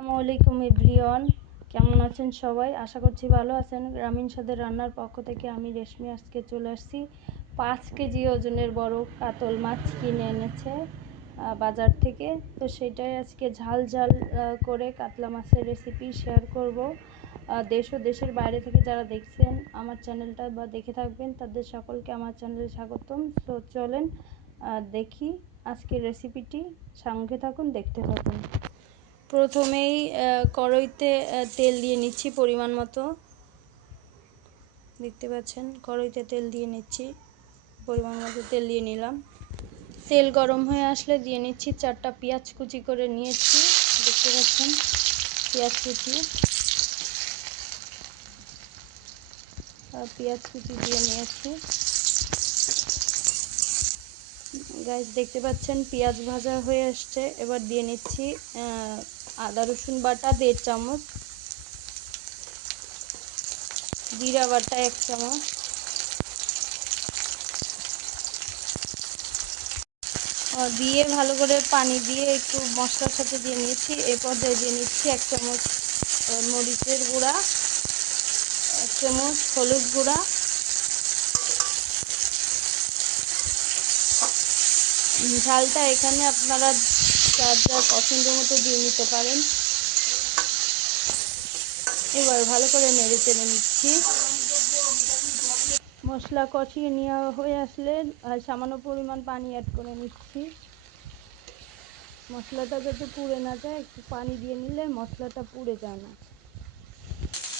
আসসালামু আলাইকুম এভরিওয়ান, কেমন আছেন সবাই? আশা করছি ভালো আছেন। গ্রামীণ স্বাদের রান্নার পক্ষ থেকে আমি রেশমি আজকে চলে আসছি। 5 কেজি ওজনের বড় কাতল মাছ কিনে এনেছে বাজার থেকে। তো সেটাই আজকে ঝাল ঝাল করে কাতলা মাছের রেসিপি শেয়ার করব। দেশ ও দেশের বাইরে থেকে যারা দেখছেন আমার চ্যানেলটা বা দেখে থাকবেন তাদের সকলকে আমার চ্যানেলে স্বাগতম। তো চলেন দেখি আজকের রেসিপিটি, সঙ্গে থাকুন, দেখতে থাকুন। প্রথমেই কড়াইতে তেল দিয়ে নিচ্ছি পরিমাণ মতো। দেখতে পাচ্ছেন কড়াইতে তেল দিয়ে নিচ্ছি, পরিমাণ মতো তেল দিয়ে নিলাম। তেল গরম হয়ে আসলে দিয়ে নিচ্ছি 4টা পেঁয়াজ কুচি করে নিয়েছি। দেখতে পাচ্ছেন পেঁয়াজ কুচি দিয়ে নিয়েছি। গাইস দেখতে পাচ্ছেন পেঁয়াজ ভাজা হয়ে আসছে। এবার দিয়ে নিচ্ছি আদা রসুন বাটা 1.5 চামচ, জিরা বাটা 1 চামচ, দিয়ে ভালো করে পানি দিয়ে একটু মশলার সাথে দিয়ে নিয়েছি। এই পর্যায়ে দিয়ে নিচ্ছি 1 চামচ মরিচের গুঁড়া, 1 চামচ হলুদ গুঁড়া, ঝালটা এখানে আপনারা যার যার পছন্দ মতো দিয়ে নিতে পারেন। এবার ভালো করে নেড়ে চেড়ে নিচ্ছি। মশলা কষিয়ে নেওয়া হয়ে আসলে সামান্য পরিমাণ পানি অ্যাড করে নিচ্ছি। মশলাটা যাতে পুড়ে না যায়, একটু পানি দিয়ে নিলে মশলাটা পুড়ে যায় না।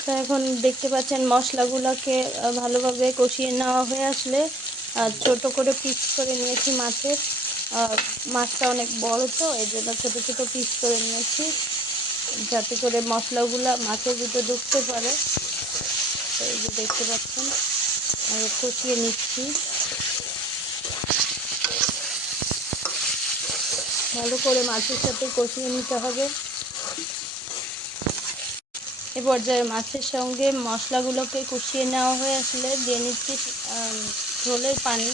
তো এখন দেখতে পাচ্ছেন মশলাগুলোকে ভালোভাবে কষিয়ে নেওয়া হয়ে আসলে ছোট করে পিস করে নিয়েছি মাছের। মাছটা অনেক বড়, তো এই জন্য ছোটো ছোটো পিস করে নিয়েছি যাতে করে মশলাগুলো মাছের ভিতরে ঢুকতে পারে। তো এই যে দেখতে পাচ্ছেন কষিয়ে নিচ্ছি ভালো করে, মাছের সাথে কষিয়ে নিতে হবে। এ পর্যায়ে মাছের সঙ্গে মশলাগুলোকে কষিয়ে নেওয়া হয়ে আসলে দিয়ে নিচ্ছি ঝোলের পানি।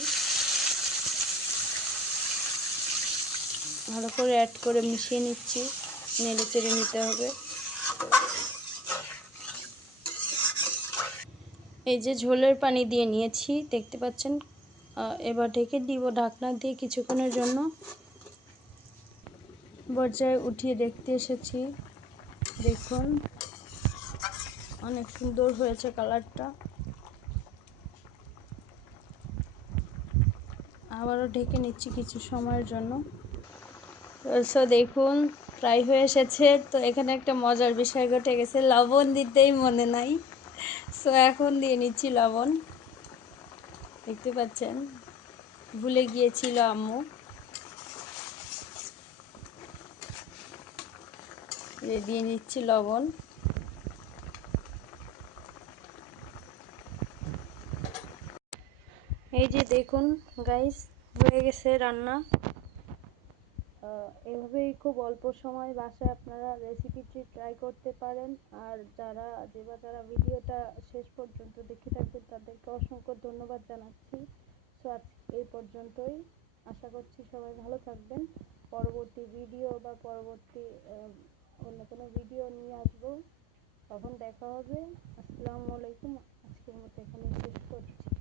ভালো করে অ্যাড করে মিশিয়ে নিচ্ছি, নেড়ে চেড়ে নিতে হবে। এই যে ঝোলের পানি দিয়ে নিয়েছি, দেখতে পাচ্ছেন। এবার ঢেকে দিব ঢাকনা দিয়ে কিছুক্ষণের জন্য। পর্যায়ে উঠিয়ে দেখতে এসেছি, দেখুন অনেক সুন্দর হয়েছে কালারটা। আবারও ঢেকে নিচ্ছি কিছু সময়ের জন্য। সো দেখুন ফ্রাই হয়ে এসেছে। তো এখানে একটা মজার বিষয় ঘটে গেছে, লবণ দিতেই মনে নাই। সো এখন দিয়ে নিচ্ছি লবণ। দেখতে পাচ্ছেন ভুলে গিয়েছিল আম্মু। দিয়ে নিচ্ছি লবণ। এই যে দেখুন গাইস, হয়ে গেছে রান্না। এভাবেই খুব অল্প সময় বাসায় আপনারা রেসিপিটি ট্রাই করতে পারেন। আর যারা ভিডিওটা শেষ পর্যন্ত দেখে থাকবেন তাদেরকে অসংখ্য ধন্যবাদ জানাচ্ছি। সো আজ এই পর্যন্তই। আশা করছি সবাই ভালো থাকবেন। পরবর্তী ভিডিও বা পরবর্তী অন্য কোনো ভিডিও নিয়ে আসবো, তখন দেখা হবে। আসসালামু আলাইকুম। আজকের মতো এখানে শেষ করছি।